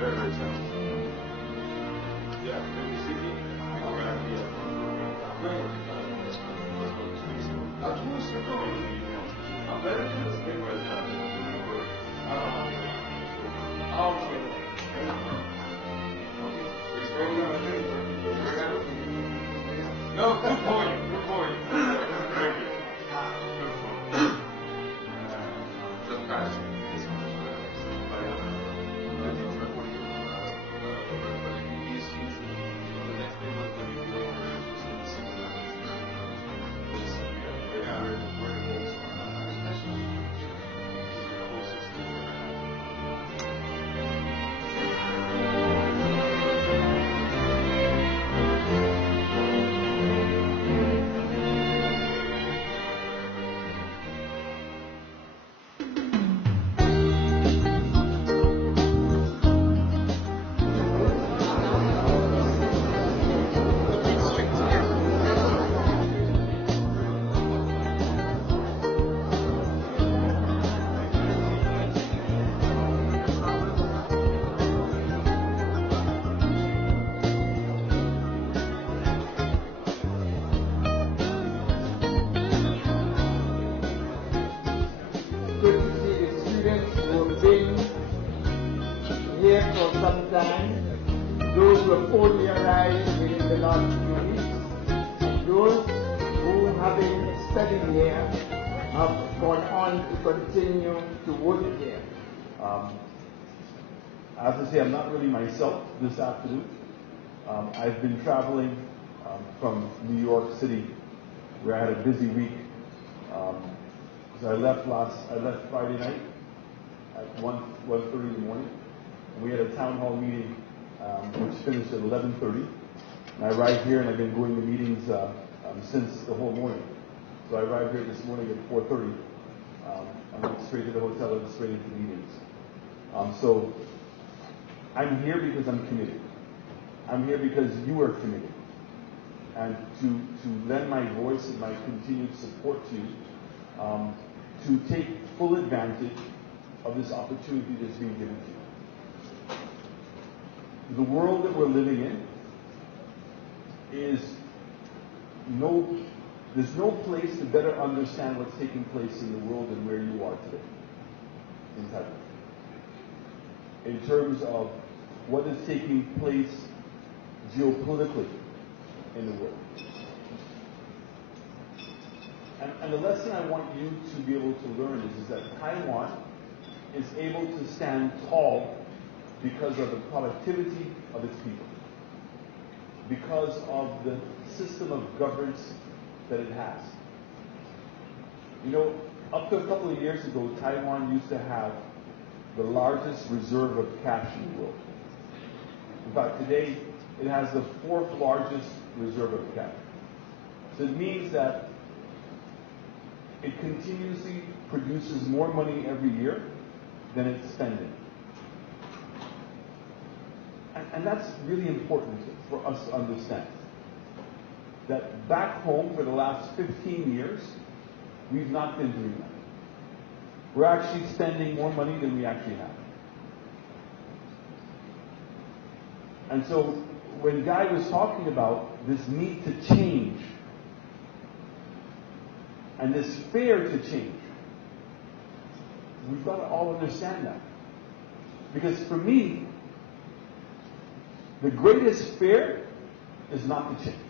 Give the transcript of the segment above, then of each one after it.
Very, very challenging. Yeah, can you see me? All right, yeah. I'm better than this thing right now. No, good point. Good point. Thank you. Good point. The past is those who have only arrived within the last few weeks, those who, having studied here, have gone on to continue to work here. I have to say, I'm not really myself this afternoon. I've been traveling from New York City, where I had a busy week. So I left Friday night at 1:30 in the morning. And we had a town hall meeting which finished at 11:30. And I arrived here, and I've been going to meetings since the whole morning. So I arrived here this morning at 4:30. I went straight to the hotel and straight into meetings. So I'm here because I'm committed. I'm here because you are committed. And to lend my voice and my continued support to you, to take full advantage of this opportunity that's being given to you. The world that we're living in there's no place to better understand what's taking place in the world than where you are today, in Taiwan. In terms of what is taking place geopolitically in the world. And the lesson I want you to be able to learn is that Taiwan is able to stand tall because of the productivity of its people, because of the system of governance that it has. You know, up to a couple of years ago, Taiwan used to have the largest reserve of cash in the world. In fact, today, it has the 4th largest reserve of cash. So it means that it continuously produces more money every year than it's spending. And that's really important for us to understand. That back home for the last 15 years, we've not been doing that. We're actually spending more money than we actually have. And so when Guy was talking about this need to change and this fear to change, we've got to all understand that. Because for me, the greatest fear is not to change.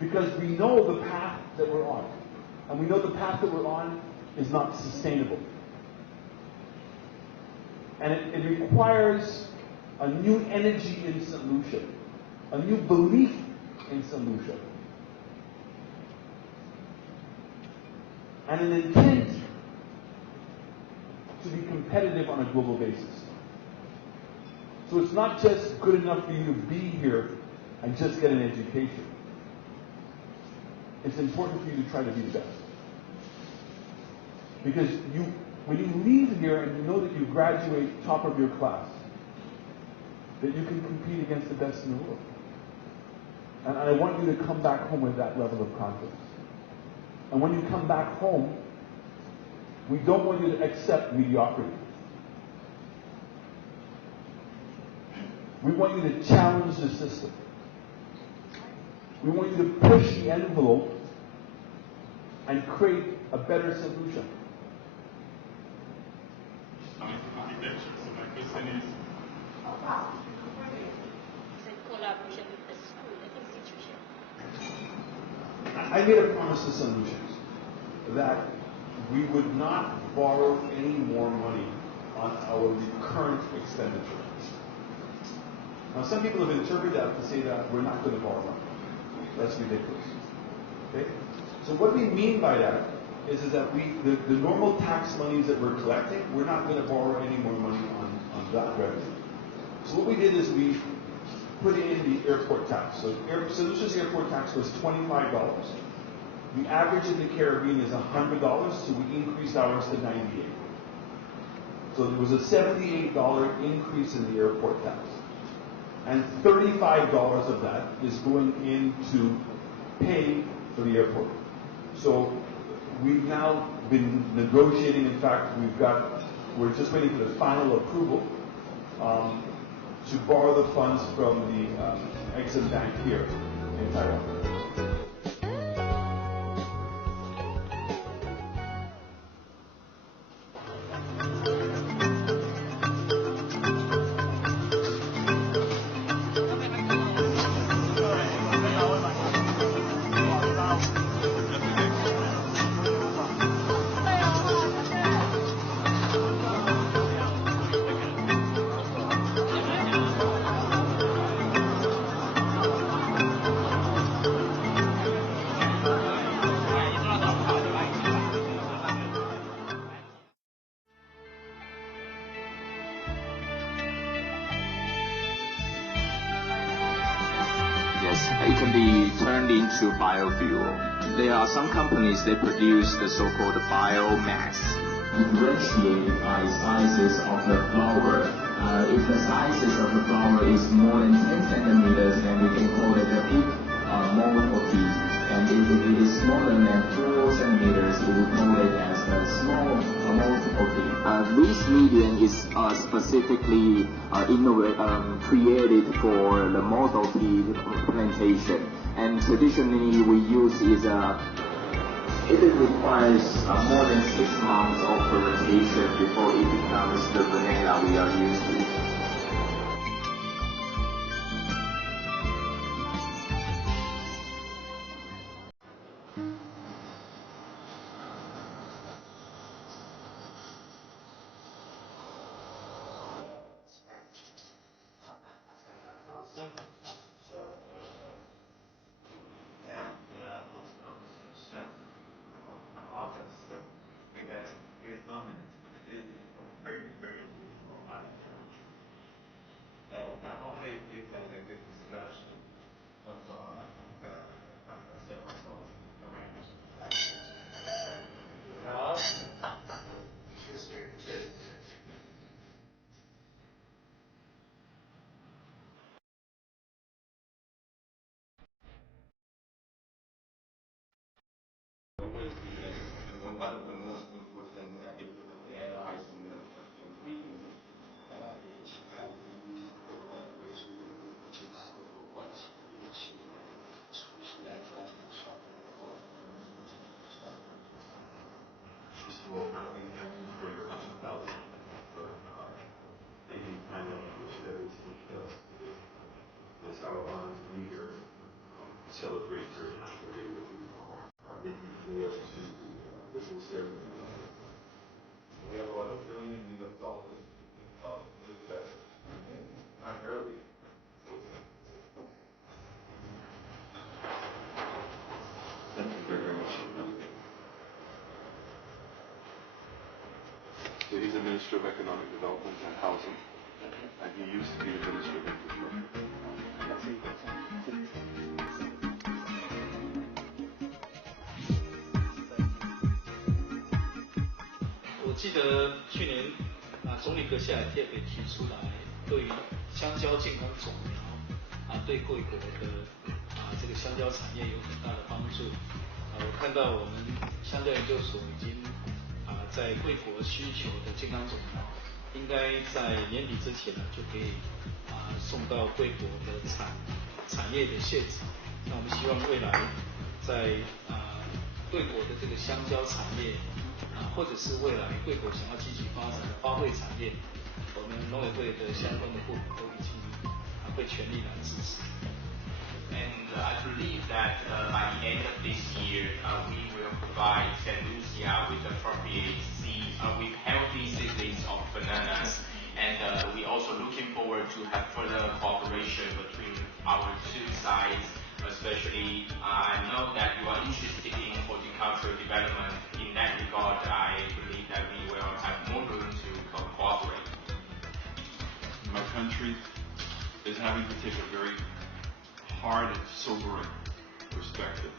Because we know the path that we're on. And we know the path that we're on is not sustainable. And it requires a new energy in Saint Lucia, a new belief in Saint Lucia, and an intent to be competitive on a global basis. So it's not just good enough for you to be here and just get an education. It's important for you to try to be the best. Because when you leave here and you know that you graduate top of your class, that you can compete against the best in the world. And I want you to come back home with that level of confidence. And when you come back home, we don't want you to accept mediocrity. We want you to challenge the system. We want you to push the envelope and create a better solution. Architecture. So my question is, collaboration with the school, the institution. I made a promise to Saint Lucia that we would not borrow any more money on our current expenditure. Now, some people have interpreted that to say that we're not going to borrow money. That's ridiculous. Okay? So what we mean by that is that the normal tax monies that we're collecting, we're not going to borrow any more money on that revenue. So what we did is we put in the airport tax. So Saint Lucia's airport tax was $25. The average in the Caribbean is $100, so we increased ours to $98. So there was a $78 increase in the airport tax. And $35 of that is going in to pay for the airport. So we've now been negotiating. In fact, we're just waiting for the final approval to borrow the funds from the Exim Bank here in Taiwan. It can be turned into biofuel. There are some companies that produce the so-called biomass. Differentiated by sizes of the flower. If the sizes of the flower is more than 10 centimeters, then we can call it a big mold or tea. And if it is smaller than 4 centimeters, we will call it as a small mold or tea. This medium is specifically created for the model tea plantation. And traditionally we use it requires more than 6 months of fermentation before it becomes the vanilla we are used to. celebrate your birthday with you. Making forward to this whole ceremony. We have a lot of feeling and we have thought that I'm early. Thank you very much. So he's the Minister of Economic Development and Housing, and he used to be the Minister of Infrastructure. 我记得去年总理阁下也特别提出来，对于香蕉健康种苗对贵国的这个香蕉产业有很大的帮助。我看到我们香蕉研究所已经在贵国需求的健康种苗应该在年底之前呢就可以送到贵国的产业的谢址。那我们希望未来在贵国的这个香蕉产业或者是未来贵国想要积极发展的花卉产业，我们农委会的相关的部门都已经会全力来支持。And I believe that by the end of this year, we will provide Saint Lucia with appropriate seeds, with healthy seedlings of bananas. And we're also looking forward to have further cooperation between our two sides. Especially, I know that you are interested in horticultural development. In that regard, I believe that we will have more room to cooperate. My country is having to take a very hard and sobering perspective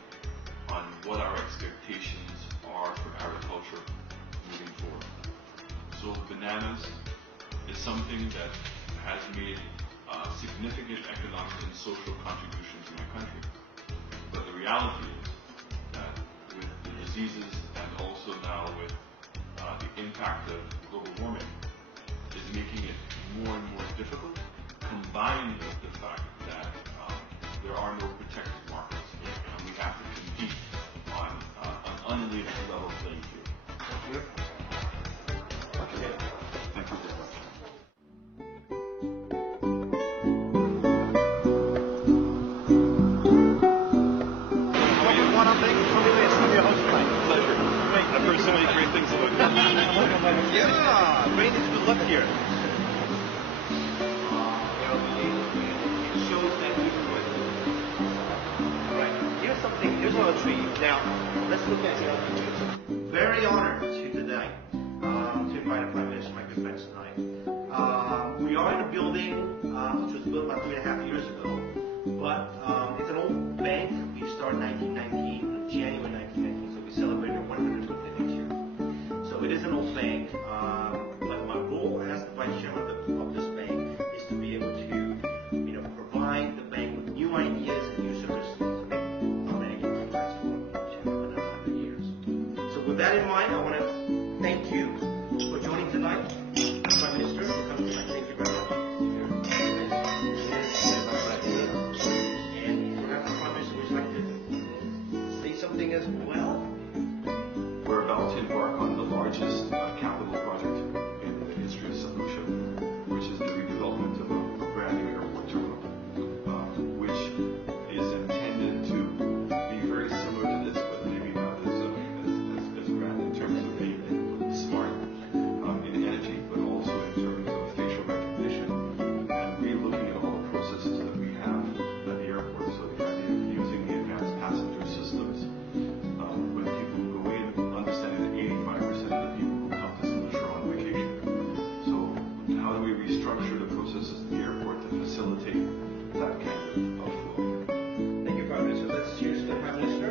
on what our expectations are for agriculture moving forward. So bananas is something that has made significant economic and social contributions in my country. But the reality is that with the diseases and also now with the impact of global warming is making it more and more difficult, combined with the fact that there are no protected markets, and we have to compete on an unlevel playing field. Thank you. Okay. Thank you very much. Pleasure. I've heard so many great things about you. Yeah, great. Good luck here. Here's one of the trees. Now, let's look at the other trees. Very honored to tonight to invite the Prime Minister, my good friends tonight. We are in a building which was built about 3.5 years ago, but it's an old bank. We started in 1919, January 1919, so we celebrated our 100th birthday next year. So it is an old bank, but my role as the Vice Chairman of this bank is to be able to, provide the bank with new ideas and new services. With that in mind, I want to thank you for joining tonight. Prime Minister, for coming tonight. Thank you very much. And perhaps the Prime Minister would like to say something as well. We're about to embark on the largest capital project in the history of Saint Lucia, which is the redevelopment of a brand new airport terminal, which is intended to be very similar to this, but maybe not as grand in terms of being smart in energy, but also in terms of facial recognition and re-looking at all the processes that we have at the airport. So the idea of using the advanced passenger systems when people go in, understanding that 85% of the people who come to Saint Lucia are on vacation. So how do we restructure the processes at the airport to facilitate that kind of flow? Thank you, Prime Minister. Let's cheers to the Prime Minister.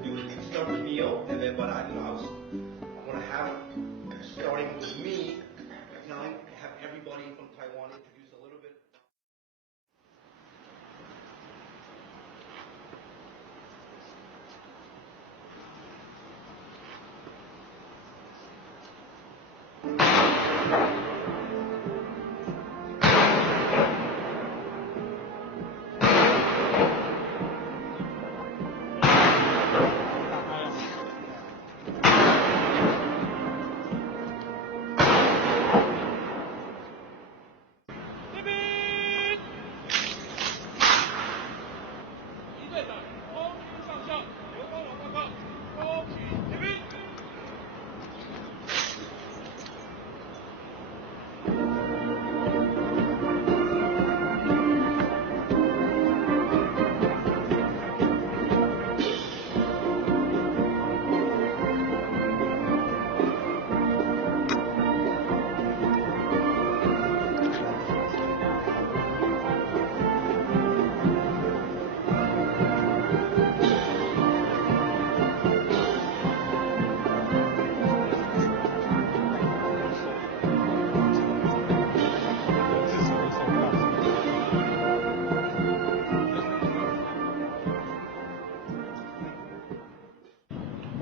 We'll start the meal, and then, but I want to have, starting with me, have everybody from Taiwan introduce a little bit.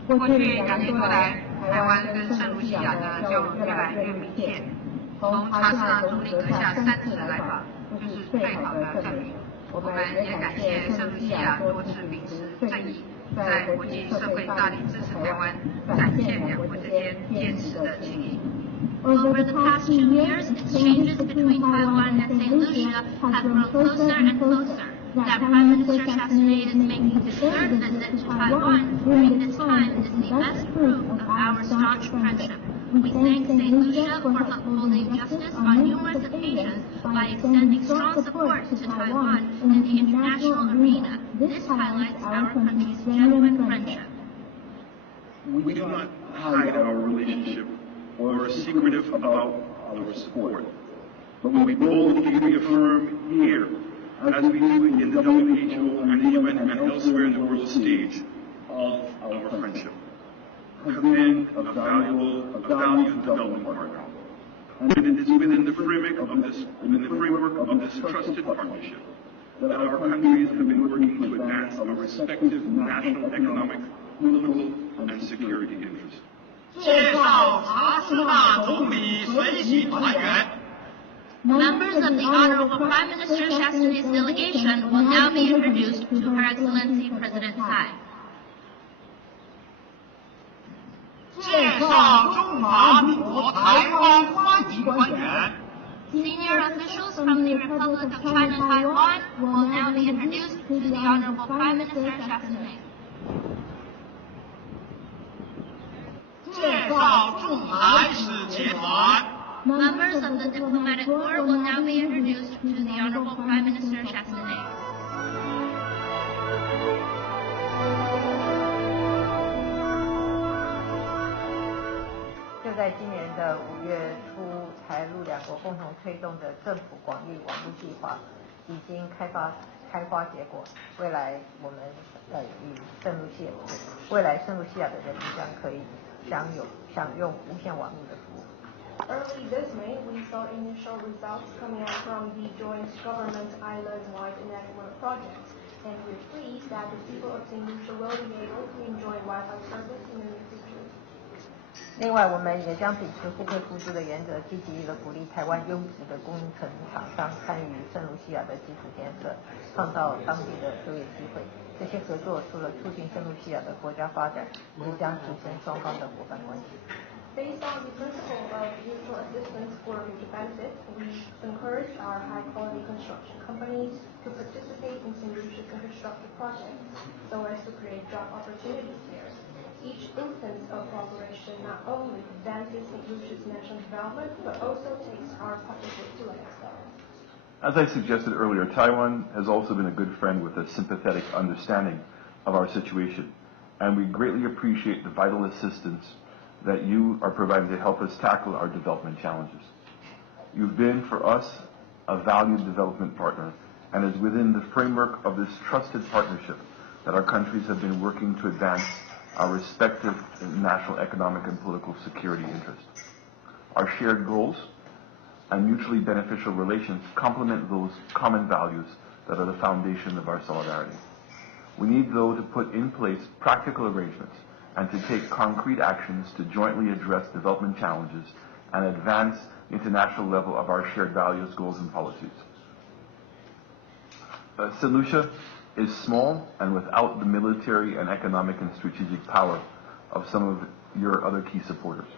过去2年多来，台台湾跟圣卢西亚的交流越来越密切。从查士纳总理阁下3次来访，就是最好的证明。我们也感谢圣卢西亚多次秉持正义，在国际社会大力支持台湾，展现两国之间坚实的情谊。Over the past 2 years, exchanges between Taiwan and Saint Lucia have grown closer and closer. That Prime Minister Chastanet is making his 3rd visit to Taiwan during this time is the best proof of our staunch friendship. We thank Saint Lucia for upholding justice on numerous occasions by extending strong support to Taiwan in the international arena. This highlights our country's genuine friendship. We do not hide our relationship or are secretive about our support, but we boldly reaffirm here, as we do in the WHO and the UN and elsewhere in the world stage, of our friendship. Have been a valued development partner, and it is within the framework of this trusted partnership that our countries have been working to advance our respective national economic, political, and security interests. 介绍查士纳总理随行团员。 Members of the Honourable Prime Minister Chastanet's delegation will now be introduced to Her Excellency President Tsai. 介绍中华民国台湾欢迎官员。 Senior officials from the Republic of China Taiwan will now be introduced to the Honourable Prime Minister Chastanet. 介绍驻台使节团。 Members of the diplomatic corps will now be introduced to the Honourable Prime Minister Chastanet. 就在今年的5月初，台陆两国共同推动的政府广域网络计划已经开花结果。未来我们未来圣卢西亚的人民将可以享用无线网络的服务。 Early this May, we saw initial results coming out from the joint government island-wide network project, and we're pleased that the people of Saint Lucia will be able to enjoy Wi-Fi service in the near future. 另外，我们也将秉持互惠互助的原则，积极地鼓励台湾优质的工程厂商参与圣卢西亚的基础建设，创造当地的就业机会。这些合作除了促进圣卢西亚的国家发展，也将提升双方的伙伴关系。 Based on the principle of mutual assistance for mutual benefit, we encourage our high-quality construction companies to participate in Saint Lucia's infrastructure projects so as to create job opportunities here. Each instance of cooperation not only advances Saint Lucia's national development, but also takes our partnership to the next level. As I suggested earlier, Taiwan has also been a good friend with a sympathetic understanding of our situation, and we greatly appreciate the vital assistance that you are providing to help us tackle our development challenges. You've been, for us, a valued development partner, and it's within the framework of this trusted partnership that our countries have been working to advance our respective national economic and political security interests. Our shared goals and mutually beneficial relations complement those common values that are the foundation of our solidarity. We need, though, to put in place practical arrangements and to take concrete actions to jointly address development challenges and advance the international level of our shared values, goals, and policies. Saint Lucia is small and without the military and economic and strategic power of some of your other key supporters.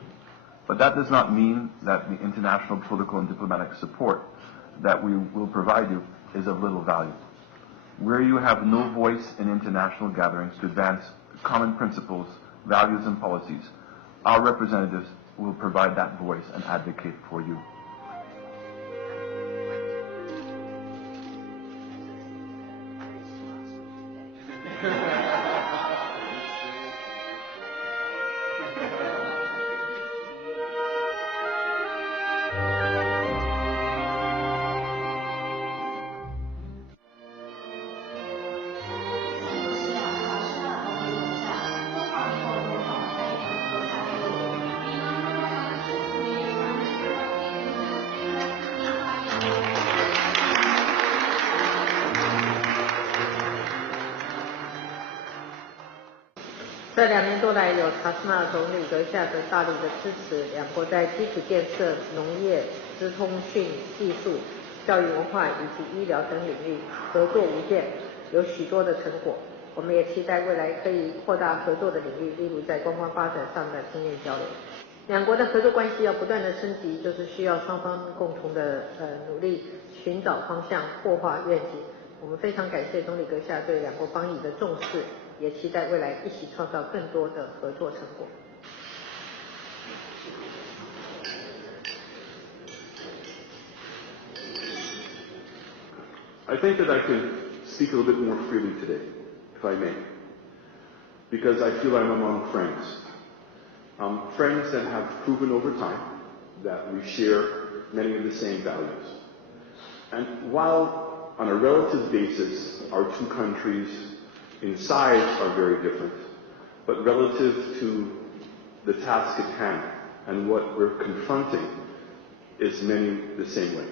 But that does not mean that the international political and diplomatic support that we will provide you is of little value. Where you have no voice in international gatherings to advance common principles, values, and policies, our representatives will provide that voice and advocate for you. 这2年多来，有查斯纳总理阁下的大力的支持，两国在基础建设、农业、资通讯技术、教育文化以及医疗等领域合作无间，有许多的成果。我们也期待未来可以扩大合作的领域，例如在观光发展上的经验交流。两国的合作关系要不断的升级，就是需要双方共同的努力，寻找方向，擘画愿景。我们非常感谢总理阁下对两国邦谊的重视，也期待未来一起创造更多的合作成果。I think that I can speak a little bit more freely today, if I may, because I feel I'm among friends. Friends that have proven over time that we share many of the same values. And while on a relative basis, our two countries in size are very different, but relative to the task at hand and what we're confronting is many the same way.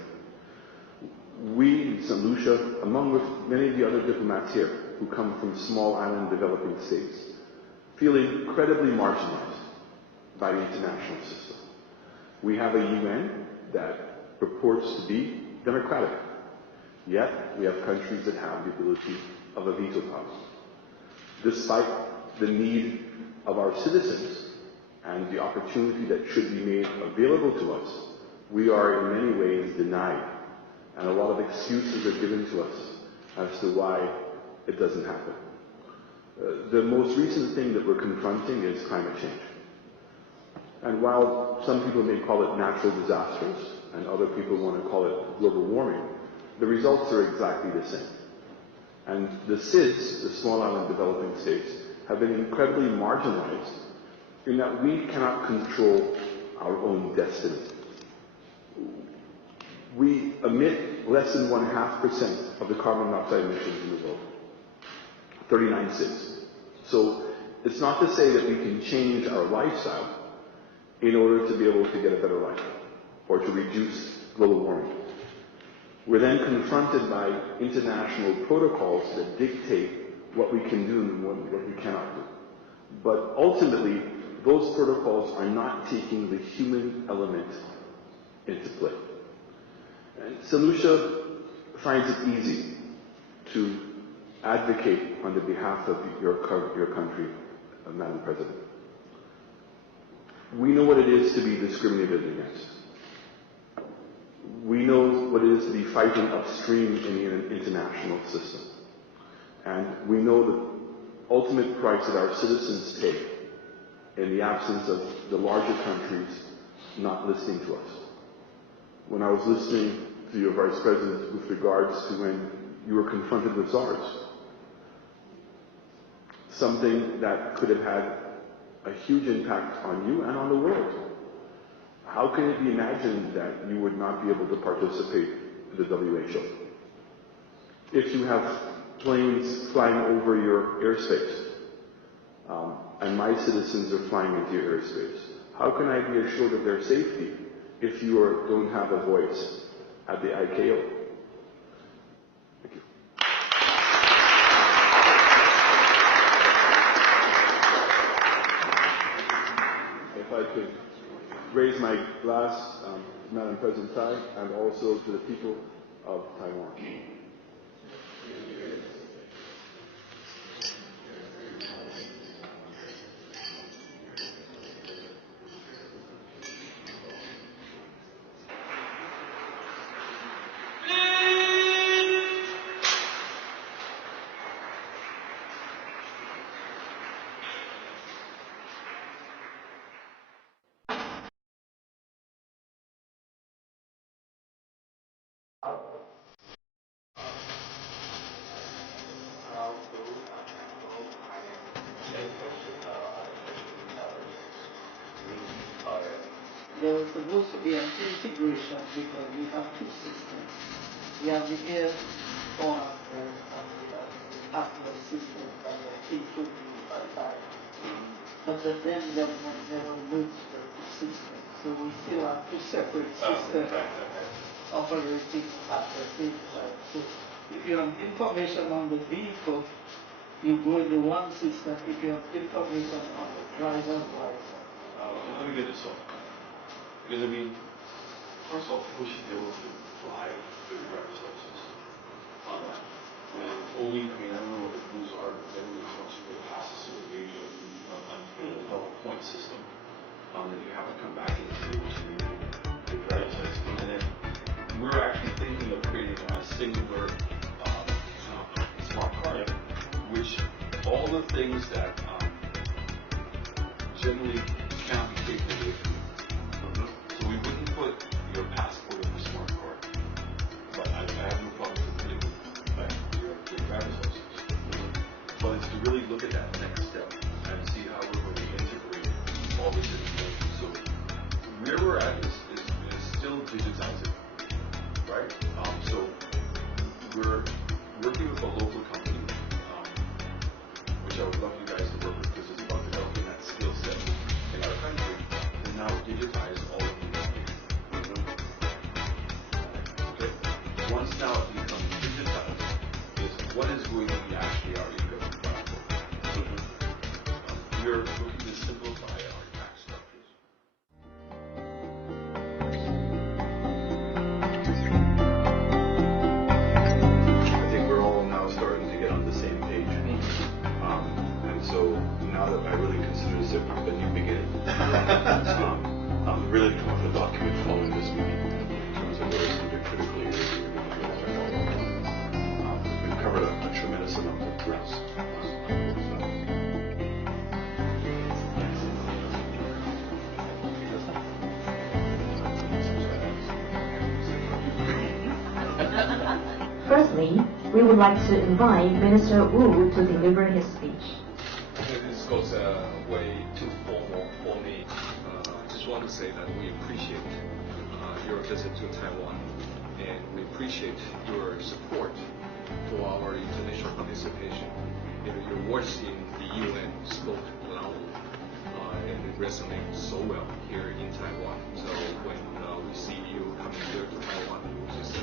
We in Saint Lucia, along with many of the other diplomats here who come from small island developing states, feel incredibly marginalized by the international system. We have a UN that purports to be democratic, yet we have countries that have the ability of a veto power. Despite the need of our citizens and the opportunity that should be made available to us, we are in many ways denied, and a lot of excuses are given to us as to why it doesn't happen. The most recent thing that we're confronting is climate change. And while some people may call it natural disasters, and other people want to call it global warming, the results are exactly the same. And the SIDS, the small island developing states, have been incredibly marginalized in that we cannot control our own destiny. We emit less than 0.5% of the carbon dioxide emissions in the world, 39 SIDS. So it's not to say that we can change our lifestyle in order to be able to get a better life or to reduce global warming. We're then confronted by international protocols that dictate what we can do and what we cannot do. But ultimately, those protocols are not taking the human element into play. And Saint Lucia finds it easy to advocate on the behalf of your country, Madam President. We know what it is to be discriminated against. We know what it is to be fighting upstream in the international system. And we know the ultimate price that our citizens pay in the absence of the larger countries not listening to us. When I was listening to your Vice President with regards to when you were confronted with SARS, something that could have had a huge impact on you and on the world. How can it be imagined that you would not be able to participate in the WHO? If you have planes flying over your airspace, and my citizens are flying into your airspace, how can I be assured of their safety if you don't have a voice at the ICAO? Thank you. If I could raise my glass, Madam President Tsai, and also to the people of Taiwan. There was supposed to be an integration because we have two systems. We have the airborne and the atlas system and the K2 but the then government never moved the system. So we still have two separate systems operating at the same time. So if you have information on the vehicle you go into one system if you have information on the driver's license? Let me get this off. Because I mean, first off, people should be able to fly with their driver's license online. And only, I mean, I don't know what the rules are, but everybody wants to go past a certain age on a point system. Then you have to come back and be able to renew your driver's license. And then we're actually thinking of creating a singular smart card, which all the things that generally cannot be taken away from you. So we wouldn't put your passport in the smart card, but I have no problem with putting your driver's license. But it's to really look at that next step and see how we're going to integrate all this information. So where we're at is still digitizing, right? So we're working with a local company, which I would love you guys to work with because it's about developing that skill set in our country to now digitize all of the information. Okay? Once now it becomes digitized, is what is going to be actually our e-government platform. We're looking to simplify our tax structures. I think we're all now starting to get on the same page. And so now that I really consider this a new beginning, I'm really to come up with a document following this meeting in terms of what are some of the critical areas that we're going to be able to work on. We've covered a tremendous amount of ground. Firstly, we would like to invite Minister Wu to deliver his speech. This goes way too formal for me. I just want to say that we appreciate your visit to Taiwan, and we appreciate your support for our international participation. Your words in the UN spoke loudly, and it resonates so well here in Taiwan. So when we see you coming here to Taiwan, we're just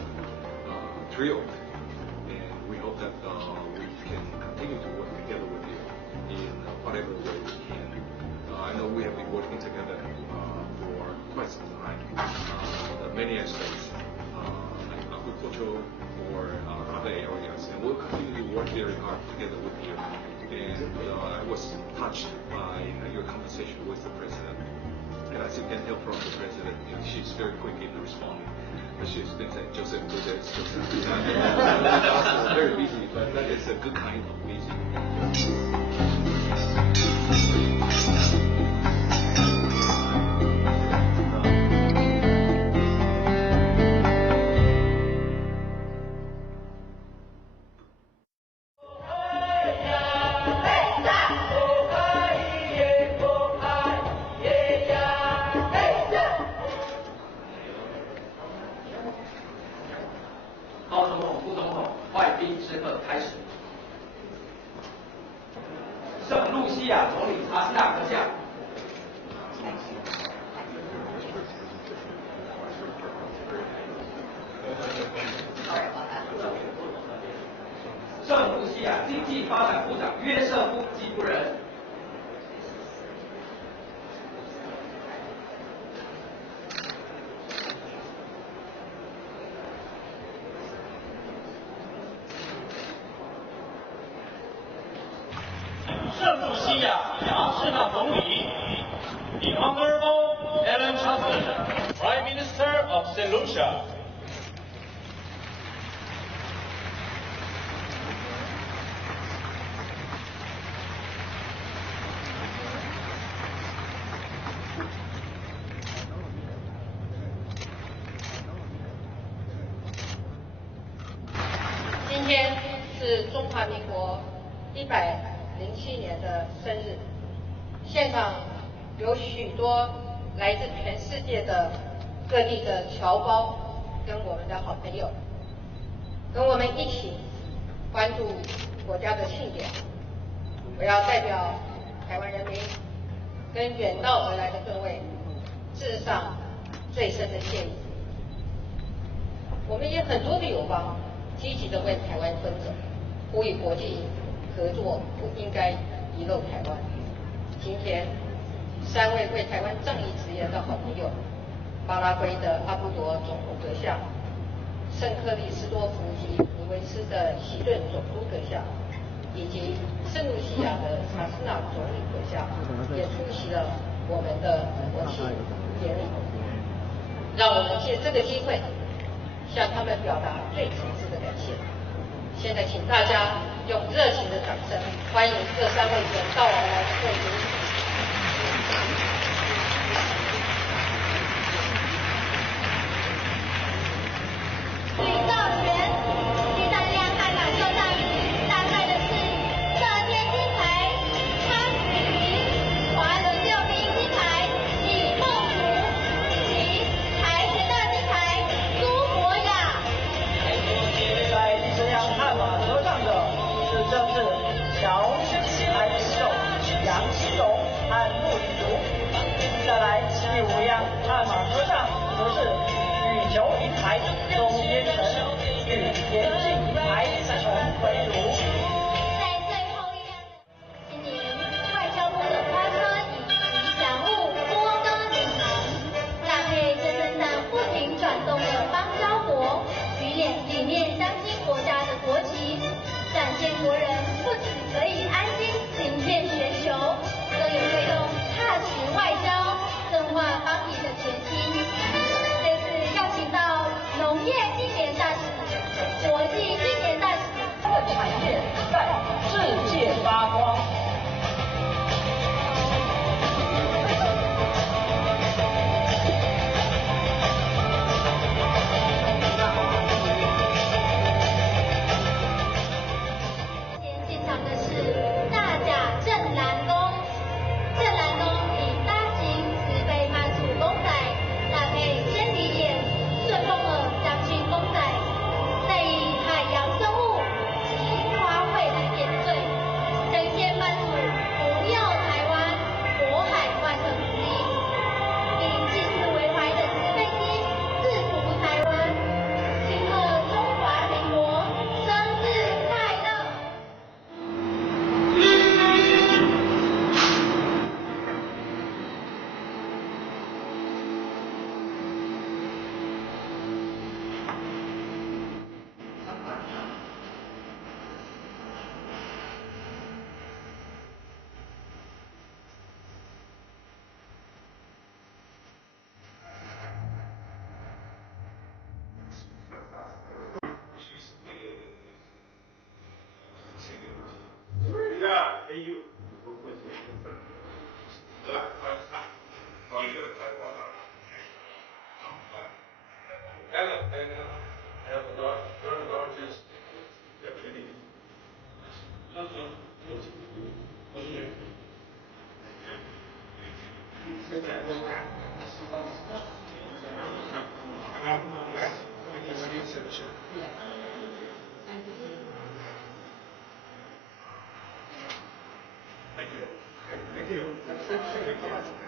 thrilled, and we hope that we can continue to work together with you in whatever way we can. I know we have been working together for quite some time, many aspects, like agriculture or other areas, and we'll continue to work very hard together with you. And I was touched by your conversation with the President. And as you can tell from the President, she's very quick in responding. She's been saying, Joseph, do this, Joseph, do that. Very busy, but that is a good kind of busy.高总统、副总统坏兵时刻开始。圣露西亚总理查斯纳阁下，圣露西亚经济发展部长约瑟夫及夫人。圣露西亚亚斯纳总理 The Honourable Allen Chastanet, Prime Minister of Saint Lucia. “今天是中华民国107年的生日，现场有许多来自全世界的各地的侨胞跟我们的好朋友，跟我们一起关注国家的庆典。我要代表台湾人民跟远道而来的各位致上最深的歉意。我们也很多的友邦积极的为台湾奔走，呼吁国际合作不应该遗漏台湾。今天3位为台湾仗义执言的好朋友，巴拉圭的阿布多总统阁下，圣克里斯多福及尼维斯的希顿总督阁下，以及圣露西亚的查斯纳总理阁下，也出席了我们的国庆典礼。让我们借这个机会向他们表达最诚挚的感谢。现在请大家用热情的掌声欢迎这3位人到我们来会议。领导权，意大利海马秀上大赛的是乐天金牌潘子瑜，华伦6名金牌李梦竹及跆拳道金牌苏博雅。在这样悍马合唱的是正是乔还有杨希荣和陆雨竹。再来第5样悍马合唱则是羽球银牌钟天成与田径银牌陈维如。在最后1辆的今年外交部的花车以吉祥物多歌领航，搭配这身上不停转动的邦交国与里面镶金国家的国旗，展现国人不只可以安心行遍全球，更有推动踏实外交、深化邦谊的决心。这次邀请到农业青年大使、国际青年大使的产业在世界发光。进场的是大甲镇澜宫，镇澜宫以大型慈悲慢速公仔搭配千里眼、顺风耳将军公仔，再以海洋生物及花卉来点缀，呈现慢速不要台湾渤海万城之意，以济世为怀的慈悲心制服台湾，庆贺中华民国生日快乐！Thank you.